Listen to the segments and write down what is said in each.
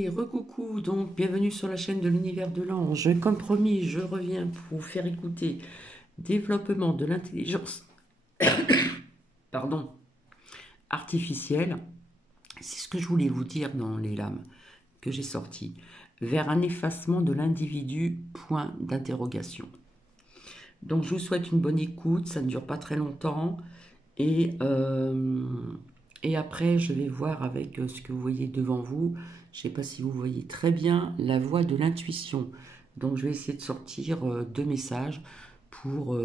Et recoucou, donc bienvenue sur la chaîne de l'univers de l'ange. Comme promis, je reviens pour vous faire écouter développement de l'intelligence pardon, artificielle. C'est ce que je voulais vous dire dans les lames que j'ai sorties. Vers un effacement de l'individu, point d'interrogation. Donc je vous souhaite une bonne écoute, ça ne dure pas très longtemps. Et, euh, et après, je vais voir avec ce que vous voyez devant vous. Je ne sais pas si vous voyez très bien la voix de l'intuition. Donc, je vais essayer de sortir deux messages pour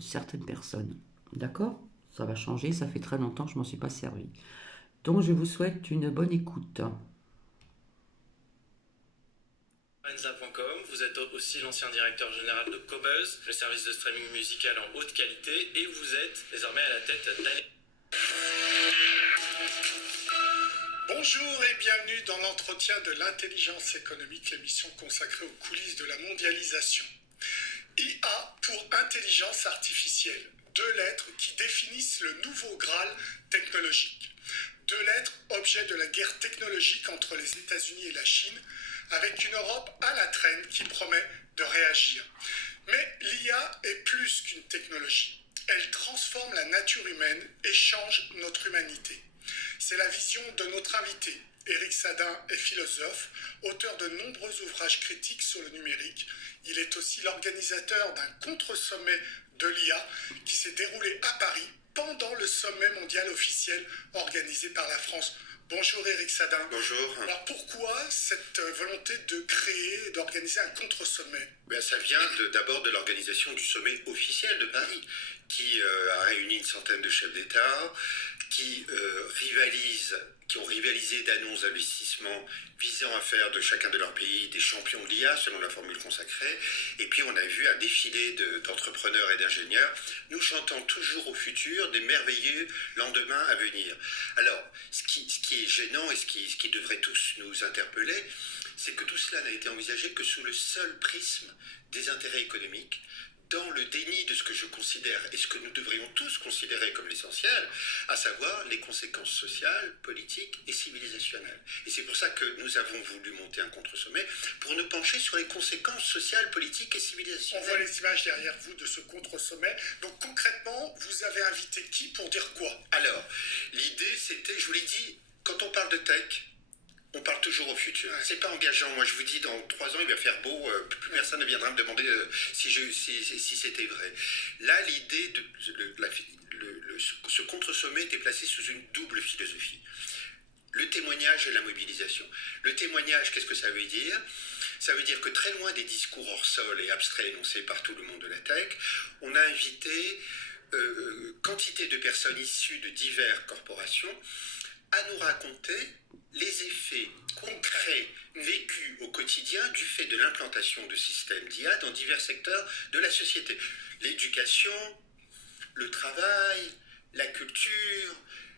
certaines personnes. D'accord? Ça va changer, ça fait très longtemps que je ne m'en suis pas servi. Donc, je vous souhaite une bonne écoute. Enza.com, vous êtes aussi l'ancien directeur général de Cobuzz, le service de streaming musical en haute qualité, et vous êtes désormais à la tête d'Alex. Bonjour et bienvenue dans l'entretien de l'intelligence économique, l'émission consacrée aux coulisses de la mondialisation. IA pour intelligence artificielle, deux lettres qui définissent le nouveau Graal technologique. Deux lettres objet de la guerre technologique entre les États-Unis et la Chine, avec une Europe à la traîne qui promet de réagir. Mais l'IA est plus qu'une technologie. Elle transforme la nature humaine et change notre humanité. C'est la vision de notre invité. Éric Sadin est philosophe, auteur de nombreux ouvrages critiques sur le numérique. Il est aussi l'organisateur d'un contre-sommet de l'IA qui s'est déroulé à Paris pendant le sommet mondial officiel organisé par la France. Bonjour Éric Sadin. Bonjour. Alors pourquoi cette volonté de créer, d'organiser un contre-sommet? Ça vient d'abord de l'organisation du sommet officiel de Paris, qui a réuni une centaine de chefs d'État, qui ont rivalisé d'annonces d'investissement visant à faire de chacun de leurs pays des champions de l'IA, selon la formule consacrée. Et puis on a vu un défilé d'entrepreneurs et d'ingénieurs, nous chantant toujours au futur des merveilleux lendemains à venir. Alors, ce qui est gênant et ce qui devrait tous nous interpeller, c'est que tout cela n'a été envisagé que sous le seul prisme des intérêts économiques, dans le déni de ce que je considère et ce que nous devrions tous considérer comme l'essentiel, à savoir les conséquences sociales, politiques et civilisationnelles. Et c'est pour ça que nous avons voulu monter un contre-sommet, pour nous pencher sur les conséquences sociales, politiques et civilisationnelles. On voit les images derrière vous de ce contre-sommet. Donc concrètement, vous avez invité qui pour dire quoi? Alors, l'idée c'était, je vous l'ai dit, quand on parle de tech, on parle toujours au futur. Ouais. C'est pas engageant. Moi, je vous dis, dans 3 ans, il va faire beau. Plus personne ne viendra me demander si c'était vrai. Là, l'idée ce contre-sommet était placé sous une double philosophie. Le témoignage et la mobilisation. Le témoignage, qu'est-ce que ça veut dire? Ça veut dire que très loin des discours hors sol et abstraits énoncés par tout le monde de la tech, on a invité quantité de personnes issues de diverses corporations à nous raconter les effets concrets vécus au quotidien du fait de l'implantation de systèmes d'IA dans divers secteurs de la société. L'éducation, le travail, la culture,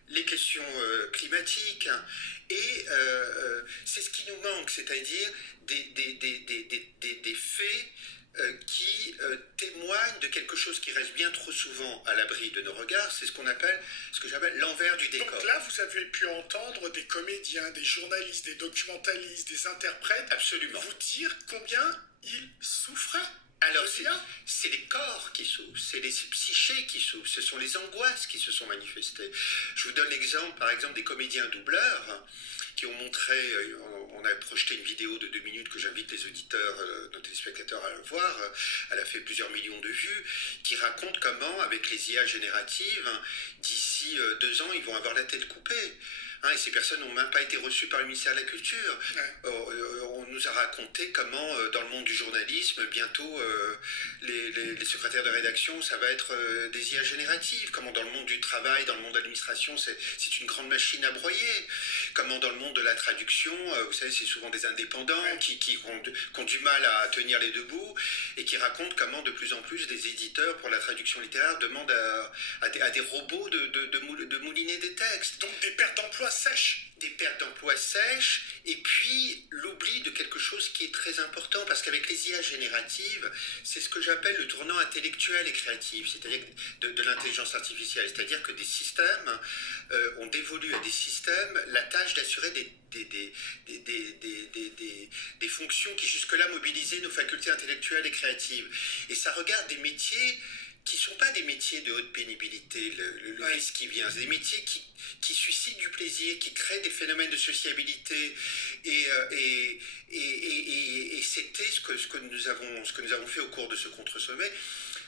les questions climatiques. Et c'est ce qui nous manque, c'est-à-dire des faits qui témoignent de quelque chose qui reste bien trop souvent à l'abri de nos regards. C'est ce que j'appelle l'envers du décor. Donc là, vous avez pu entendre des comédiens, des journalistes, des documentalistes, des interprètes, absolument, vous dire combien ils souffraient. Alors, c'est les corps qui souffrent, c'est les psychés qui souffrent, ce sont les angoisses qui se sont manifestées. Je vous donne l'exemple, par exemple, des comédiens doubleurs qui ont montré, on a projeté une vidéo de 2 minutes que j'invite les auditeurs, nos téléspectateurs à voir, elle a fait plusieurs millions de vues, qui raconte comment, avec les IA génératives, d'ici 2 ans, ils vont avoir la tête coupée. Et ces personnes n'ont même pas été reçues par le ministère de la Culture. Ouais. On nous a raconté comment, dans le monde du journalisme, bientôt, les secrétaires de rédaction, ça va être des IA génératives. Comment dans le monde du travail, dans le monde de l'administration, c'est une grande machine à broyer. Comment dans le monde de la traduction, vous savez, c'est souvent des indépendants qui ont du mal à tenir les deux bouts et qui racontent comment de plus en plus des éditeurs pour la traduction littéraire demandent à des robots de mouliner des textes. Donc des pertes d'emplois sèches. Des pertes d'emplois sèches et puis l'oubli de quelque quelque chose qui est très important, parce qu'avec les IA génératives, c'est ce que j'appelle le tournant intellectuel et créatif, c'est-à-dire de l'intelligence artificielle. C'est-à-dire que des systèmes, on dévolue à des systèmes la tâche d'assurer des fonctions qui jusque-là mobilisaient nos facultés intellectuelles et créatives. Et ça regarde des métiers qui ne sont pas des métiers de haute pénibilité, le risque qui vient, c'est des métiers qui suscitent du plaisir, qui créent des phénomènes de sociabilité, et c'était ce que nous avons fait au cours de ce contre-sommet.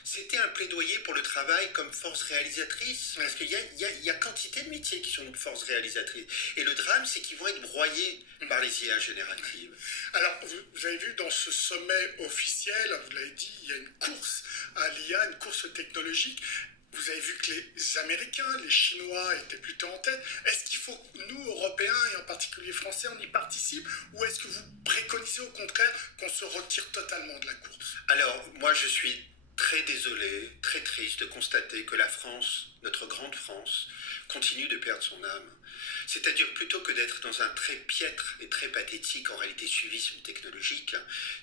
C'était un plaidoyer pour le travail comme force réalisatrice, parce qu'il y a quantité de métiers qui sont une force réalisatrice. Et le drame, c'est qu'ils vont être broyés par les IA génératives. Alors, vous avez vu dans ce sommet officiel, vous l'avez dit, il y a une course à l'IA, une course technologique. Vous avez vu que les Américains, les Chinois étaient plutôt en tête. Est-ce qu'il faut que nous, Européens, et en particulier Français, on y participe? Ou est-ce que vous préconisez au contraire qu'on se retire totalement de la course? Alors, moi je suis très désolé, très triste de constater que la France, notre grande France, continue de perdre son âme. C'est-à-dire, plutôt que d'être dans un très piètre et très pathétique, en réalité, suivisme technologique,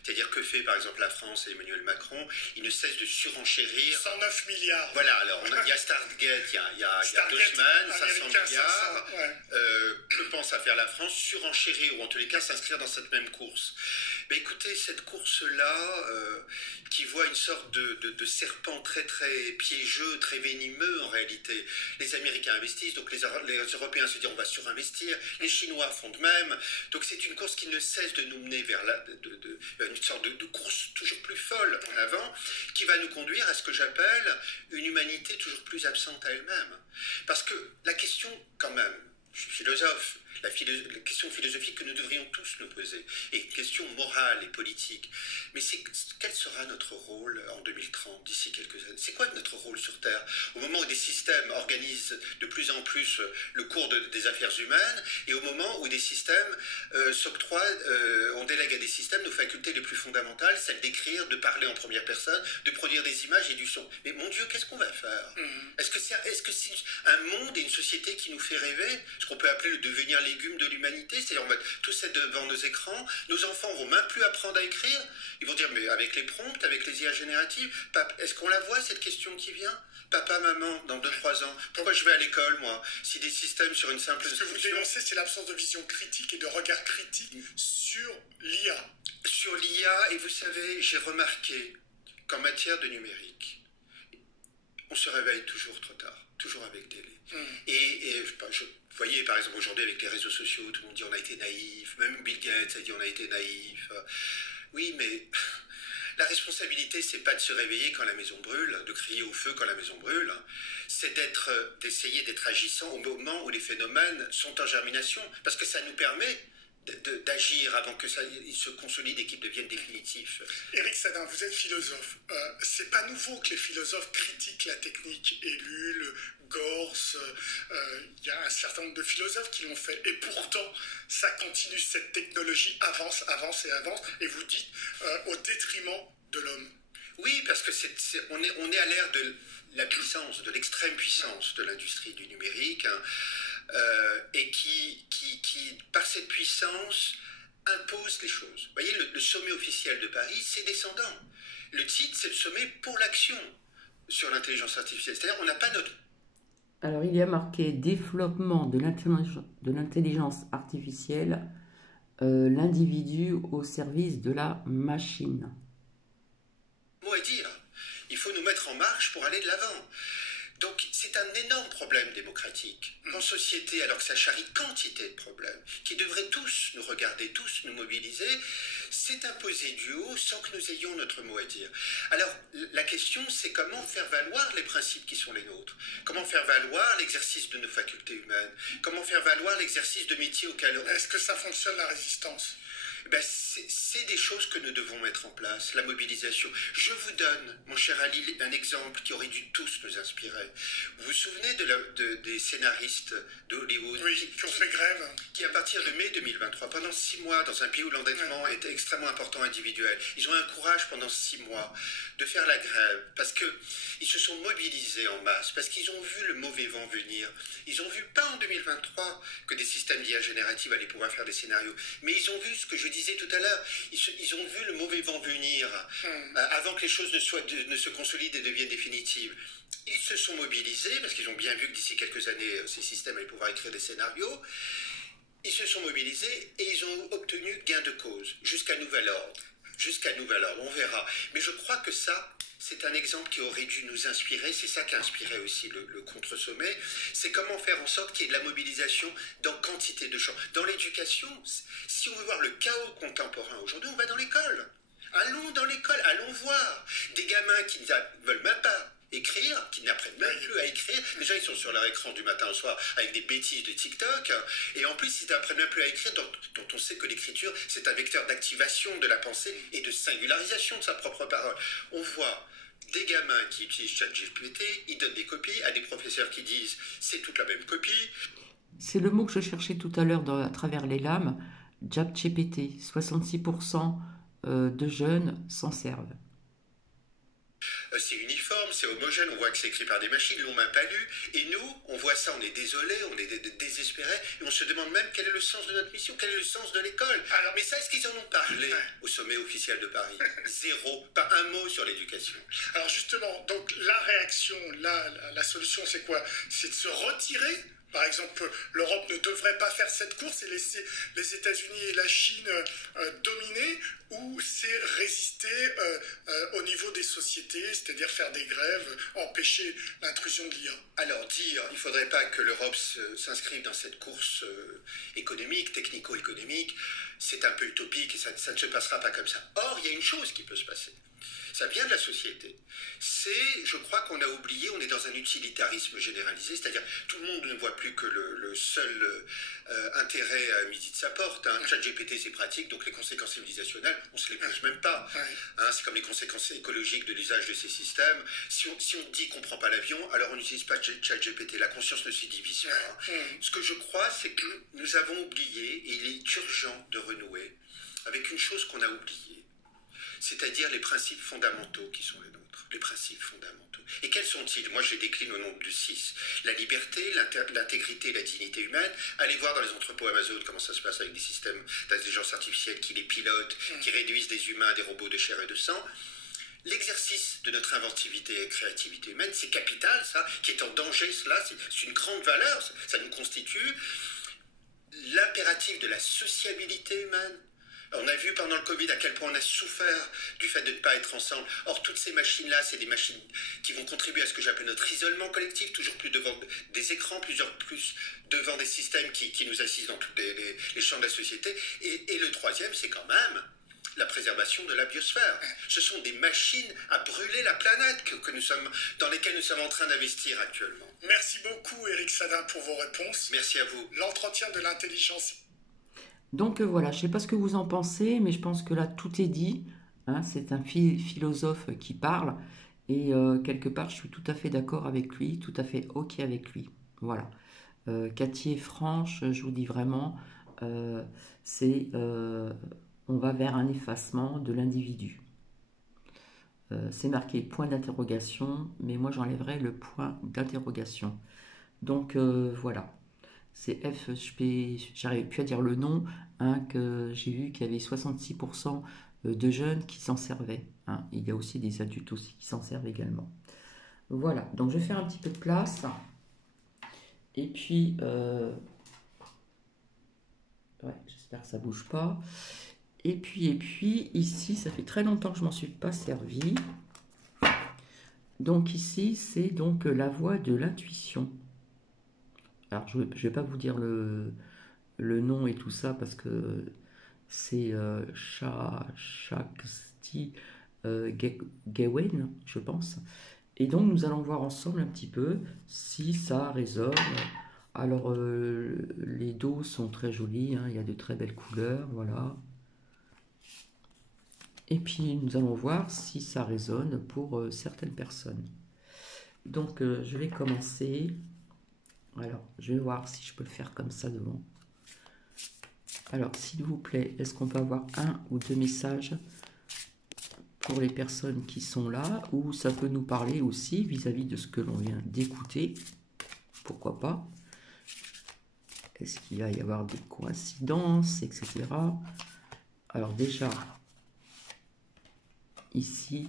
c'est-à-dire que fait par exemple la France et Emmanuel Macron, ils ne cessent de surenchérir. 109 milliards. Voilà, alors il y a Stargate, il y a 2 semaines, 500 milliards. 500, ouais. Que pense à faire la France? Surenchérir, ou en tous les cas s'inscrire dans cette même course. Mais écoutez, cette course-là, qui voit une sorte de serpent très très piégeux, très venimeux en réalité. Les Américains investissent, donc les Européens se disent on va surinvestir, les Chinois font de même. Donc c'est une course qui ne cesse de nous mener vers une sorte de course toujours plus folle en avant, qui va nous conduire à ce que j'appelle une humanité toujours plus absente à elle-même. Parce que la question, quand même, je suis philosophe, la question philosophique que nous devrions tous nous poser, et une question morale et politique, mais c'est quel sera notre rôle en 2030, d'ici quelques années? C'est quoi notre rôle sur Terre? Au moment où des systèmes organisent de plus en plus le cours des affaires humaines, et au moment où des systèmes on délègue à des systèmes nos facultés les plus fondamentales, celles d'écrire, de parler en première personne, de produire des images et du son. Mais mon Dieu, qu'est-ce qu'on va faire? Est-ce que c'est un monde et une société qui nous fait rêver? Ce qu'on peut appeler le devenir légume de l'humanité, c'est-à-dire on va tous être devant nos écrans, nos enfants vont même plus apprendre à écrire, ils vont dire mais avec les prompts, avec les IA génératives, est-ce qu'on la voit cette question qui vient? Papa, maman, dans 2-3 ans, pourquoi je vais à l'école moi? Si des systèmes sur une simple... Ce que vous dénoncez, c'est l'absence de vision critique et de regard critique sur l'IA. Sur l'IA, et vous savez, j'ai remarqué qu'en matière de numérique, on se réveille toujours trop tard, toujours avec délai. Vous voyez, par exemple, aujourd'hui, avec les réseaux sociaux, tout le monde dit on a été naïf, même Bill Gates a dit on a été naïf. Oui, mais la responsabilité, c'est pas de se réveiller quand la maison brûle, de crier au feu quand la maison brûle, c'est d'essayer d'être agissant au moment où les phénomènes sont en germination, parce que ça nous permet d'agir avant que ça se consolide et qu'il devienne définitif. Éric Sadin, vous êtes philosophe. C'est pas nouveau que les philosophes critiquent la technique. Ellul, Gors, il y a un certain nombre de philosophes qui l'ont fait. Et pourtant, ça continue, cette technologie avance, avance et avance. Et vous dites au détriment de l'homme. Oui, parce que on est à l'ère de la puissance, de l'extrême puissance de l'industrie du numérique, hein, et qui, par cette puissance, impose les choses. Vous voyez, le sommet officiel de Paris, c'est descendant. Le titre, c'est le sommet pour l'action sur l'intelligence artificielle. C'est-à-dire, on n'a pas notre... Alors, il y a marqué développement de l'intelligence artificielle, l'individu au service de la machine. Mot à dire. Il faut nous mettre en marche pour aller de l'avant. Donc c'est un énorme problème démocratique en société, alors que ça charrie quantité de problèmes qui devraient tous nous regarder, tous nous mobiliser. C'est imposé du haut sans que nous ayons notre mot à dire. Alors la question, c'est comment faire valoir les principes qui sont les nôtres, comment faire valoir l'exercice de nos facultés humaines, comment faire valoir l'exercice de métiers auquel... Est-ce que ça fonctionne, la résistance? Ben, c'est des choses que nous devons mettre en place, la mobilisation. Je vous donne, mon cher Ali, un exemple qui aurait dû tous nous inspirer. Vous vous souvenez des scénaristes d'Hollywood, oui, qui ont fait grève, qui à partir de mai 2023, pendant 6 mois, dans un pays où l'endettement était extrêmement important individuel, ils ont un courage pendant 6 mois de faire la grève, parce qu'ils se sont mobilisés en masse, parce qu'ils ont vu le mauvais vent venir. Ils ont vu, pas en 2023, que des systèmes d'IA générative allaient pouvoir faire des scénarios, mais ils ont vu ce que je dis disais tout à l'heure, ils ont vu le mauvais vent venir avant que les choses ne se consolident et deviennent définitives. Ils se sont mobilisés, parce qu'ils ont bien vu que d'ici quelques années, ces systèmes allaient pouvoir écrire des scénarios. Ils se sont mobilisés et ils ont obtenu gain de cause, jusqu'à nouvel ordre. Jusqu'à nouvel ordre, on verra. Mais je crois que ça, c'est un exemple qui aurait dû nous inspirer. C'est ça qui a inspiré aussi le contre-sommet. C'est comment faire en sorte qu'il y ait de la mobilisation dans quantité de champs. Dans l'éducation, si on veut voir le chaos contemporain aujourd'hui, on va dans l'école. Allons dans l'école, allons voir. Des gamins qui ne veulent même pas écrire, qui n'apprennent même plus à écrire. Déjà, ils sont sur leur écran du matin au soir avec des bêtises de TikTok. Et en plus, ils n'apprennent même plus à écrire, dont on sait que l'écriture, c'est un vecteur d'activation de la pensée et de singularisation de sa propre parole. On voit des gamins qui utilisent ChatGPT, ils donnent des copies à des professeurs qui disent c'est toute la même copie. C'est le mot que je cherchais tout à l'heure à travers les lames. ChatGPT, 66% de jeunes s'en servent. C'est uniforme, c'est homogène, on voit que c'est écrit par des machines, ils l'ont même pas lu. Et nous, on voit ça, on est désolé, on est désespéré, et on se demande même quel est le sens de notre mission, quel est le sens de l'école. Alors, mais ça, est-ce qu'ils en ont parlé au sommet officiel de Paris? Zéro, pas un mot sur l'éducation. Alors justement, donc la réaction, la solution, c'est quoi? C'est de se retirer. Par exemple, l'Europe ne devrait pas faire cette course et laisser les États-Unis et la Chine dominer, ou c'est résister au niveau des sociétés, c'est-à-dire faire des grèves, empêcher l'intrusion de l'IA? Alors dire, il ne faudrait pas que l'Europe s'inscrive dans cette course économique, technico-économique, c'est un peu utopique et ça ne se passera pas comme ça. Or, il y a une chose qui peut se passer. Ça vient de la société. Je crois qu'on a oublié, on est dans un utilitarisme généralisé, c'est-à-dire tout le monde ne voit plus que le seul intérêt à midi de sa porte. ChatGPT, c'est pratique, donc les conséquences civilisationnelles, on ne se les pose même pas. C'est comme les conséquences écologiques de l'usage de ces systèmes. Si on dit qu'on ne prend pas l'avion, alors on n'utilise pas ChatGPT. La conscience ne se divise pas. Ce que je crois, c'est que nous avons oublié, et il est urgent de renouer avec une chose qu'on a oubliée. C'est-à-dire les principes fondamentaux qui sont les nôtres, les principes fondamentaux. Et quels sont-ils? Moi, je les décline au nombre de 6. La liberté, l'intégrité, la dignité humaine. Allez voir dans les entrepôts Amazon comment ça se passe avec des systèmes d'intelligence artificielle qui les pilotent, qui réduisent des humains à des robots de chair et de sang. L'exercice de notre inventivité et créativité humaine, c'est capital, ça, qui est en danger, cela, c'est une grande valeur, ça nous constitue. L'impératif de la sociabilité humaine. On a vu pendant le Covid à quel point on a souffert du fait de ne pas être ensemble. Or, toutes ces machines-là, c'est des machines qui vont contribuer à ce que j'appelle notre isolement collectif, toujours plus devant des écrans, plus devant des systèmes qui nous assistent dans tous les champs de la société. Et le troisième, c'est quand même la préservation de la biosphère. Ce sont des machines à brûler la planète dans lesquelles nous sommes en train d'investir actuellement. Merci beaucoup, Éric Sadin, pour vos réponses. Merci à vous. L'entretien de l'intelligence. Donc voilà, je ne sais pas ce que vous en pensez, mais je pense que là, tout est dit. C'est un philosophe qui parle. Et quelque part, je suis tout à fait d'accord avec lui, tout à fait OK avec lui. Voilà. Cathy est franche, je vous dis vraiment, on va vers un effacement de l'individu. C'est marqué point d'interrogation, mais moi j'enlèverai le point d'interrogation. Donc voilà. C'est j'arrive plus à dire le nom, que j'ai vu qu'il y avait 66% de jeunes qui s'en servaient. Il y a aussi des adultes aussi qui s'en servent également. Voilà, donc je vais faire un petit peu de place. Et puis, j'espère que ça ne bouge pas. Et puis, ici, ça fait très longtemps que je ne m'en suis pas servi. Donc ici, c'est donc la voie de l'intuition. Alors, je ne vais pas vous dire le nom et tout ça parce que c'est Shakti Gawain, je pense. Et donc, nous allons voir ensemble un petit peu si ça résonne. Alors, les dos sont très jolis, il y a de très belles couleurs, voilà. Et puis, nous allons voir si ça résonne pour certaines personnes. Donc, je vais commencer. Alors, je vais voir si je peux le faire comme ça devant. Alors, s'il vous plaît, est-ce qu'on peut avoir un ou deux messages pour les personnes qui sont là, ou ça peut nous parler aussi vis-à-vis de ce que l'on vient d'écouter? Pourquoi pas? Est-ce qu'il va y avoir des coïncidences, etc. Alors déjà, ici,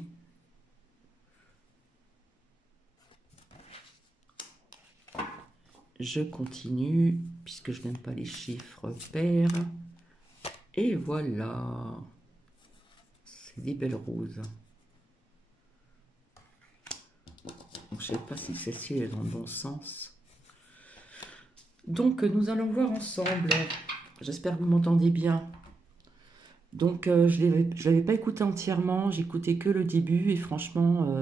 je continue, puisque je n'aime pas les chiffres pairs. Et voilà, c'est des belles roses. Donc, je ne sais pas si celle-ci est dans le bon sens. Donc, nous allons voir ensemble. J'espère que vous m'entendez bien. Donc, je ne l'avais pas écouté entièrement, j'écoutais que le début. Et franchement,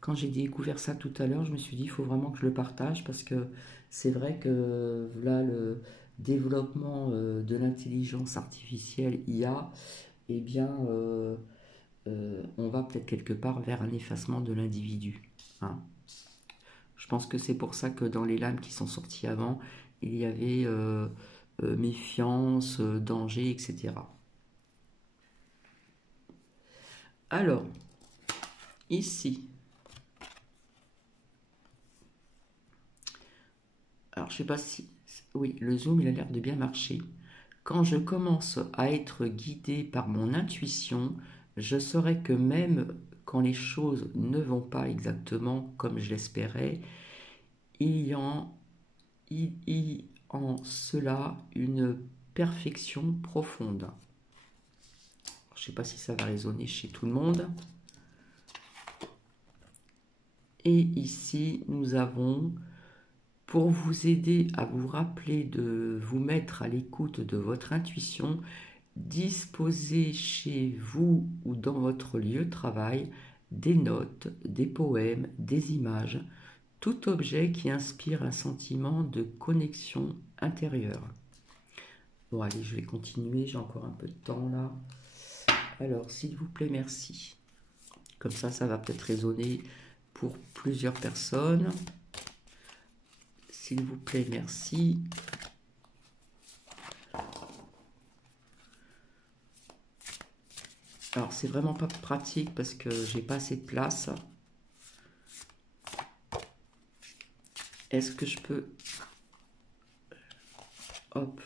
quand j'ai découvert ça tout à l'heure, je me suis dit, il faut vraiment que je le partage. Parce que c'est vrai que là, le développement de l'intelligence artificielle IA, eh bien, on va peut-être quelque part vers un effacement de l'individu. Hein. Je pense que c'est pour ça que dans les lames qui sont sorties avant, il y avait méfiance, danger, etc. Alors, ici, alors je sais pas si, oui, le zoom il a l'air de bien marcher. Quand je commence à être guidé par mon intuition, je saurai que même quand les choses ne vont pas exactement comme je l'espérais, il y en cela une perfection profonde. Je ne sais pas si ça va résonner chez tout le monde. Et ici, nous avons, pour vous aider à vous rappeler de vous mettre à l'écoute de votre intuition, disposez chez vous ou dans votre lieu de travail des notes, des poèmes, des images, tout objet qui inspire un sentiment de connexion intérieure. Bon, allez, je vais continuer, j'ai encore un peu de temps là. Alors, s'il vous plaît, merci. Comme ça va peut-être résonner pour plusieurs personnes. S'il vous plaît, merci. Alors, c'est vraiment pas pratique parce que j'ai pas assez de place. Est-ce que je peux... Hop,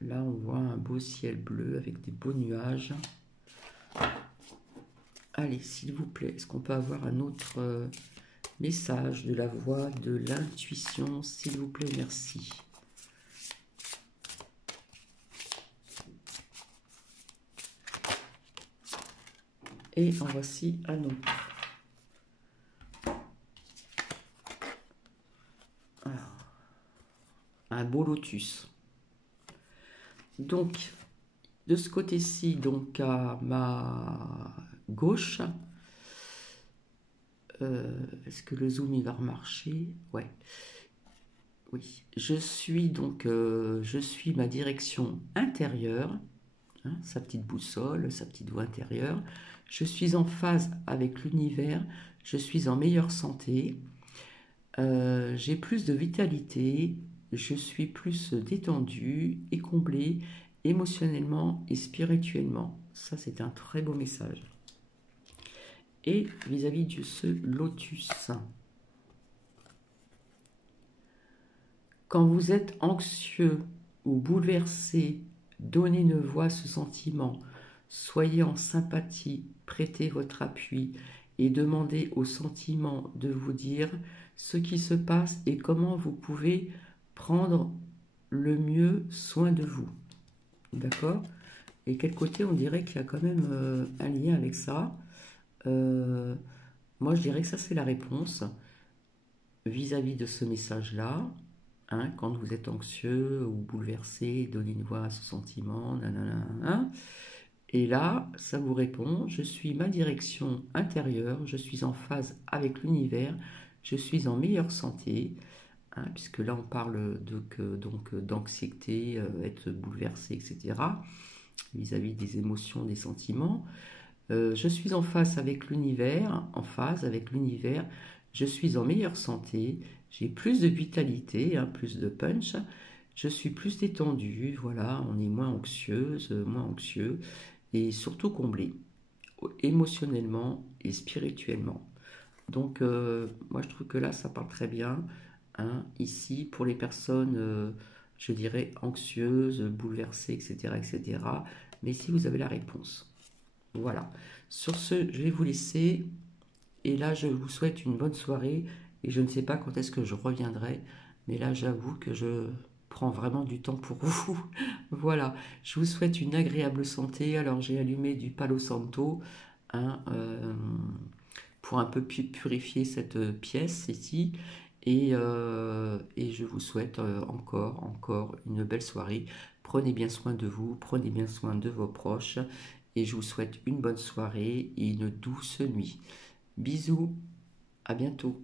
là on voit un beau ciel bleu avec des beaux nuages. Allez, s'il vous plaît, est-ce qu'on peut avoir un autre message de la voix de l'intuition? S'il vous plaît, merci. Et en voici un autre. Un beau lotus. Donc, de ce côté-ci, donc à ma gauche, est-ce que le zoom il va remarcher? Ouais. Oui. Je suis donc, je suis ma direction intérieure, hein, sa petite boussole, sa petite voie intérieure. Je suis en phase avec l'univers. Je suis en meilleure santé. J'ai plus de vitalité. Je suis plus détendu et comblé émotionnellement et spirituellement. Ça, c'est un très beau message. Et vis-à-vis de ce lotus, quand vous êtes anxieux ou bouleversé, donnez une voix à ce sentiment. Soyez en sympathie, prêtez votre appui et demandez au sentiment de vous dire ce qui se passe et comment vous pouvez prendre le mieux soin de vous. D'accord? Et quel côté on dirait qu'il y a quand même un lien avec ça. Moi je dirais que ça c'est la réponse vis-à-vis de ce message-là. Hein, quand vous êtes anxieux ou bouleversé, donnez une voix à ce sentiment. Nanana, et là, ça vous répond, je suis ma direction intérieure, je suis en phase avec l'univers, je suis en meilleure santé. Hein, puisque là on parle donc d'anxiété, être bouleversé, etc. vis-à-vis des émotions, des sentiments. Je suis en phase avec l'univers, je suis en meilleure santé, j'ai plus de vitalité, hein, plus de punch, je suis plus détendu, voilà, on est moins anxieuse, moins anxieux, et surtout comblé, émotionnellement et spirituellement. Donc, moi je trouve que là ça parle très bien. Hein, ici, pour les personnes, je dirais, anxieuses, bouleversées, etc., etc., Mais ici, vous avez la réponse. Voilà. Sur ce, je vais vous laisser. Et là, je vous souhaite une bonne soirée. Et je ne sais pas quand est-ce que je reviendrai. Mais là, j'avoue que je prends vraiment du temps pour vous. Voilà. Je vous souhaite une agréable santé. Alors, j'ai allumé du Palo Santo, hein, pour un peu purifier cette pièce ici. Et je vous souhaite encore une belle soirée. Prenez bien soin de vous, prenez bien soin de vos proches. Et je vous souhaite une bonne soirée et une douce nuit. Bisous, à bientôt.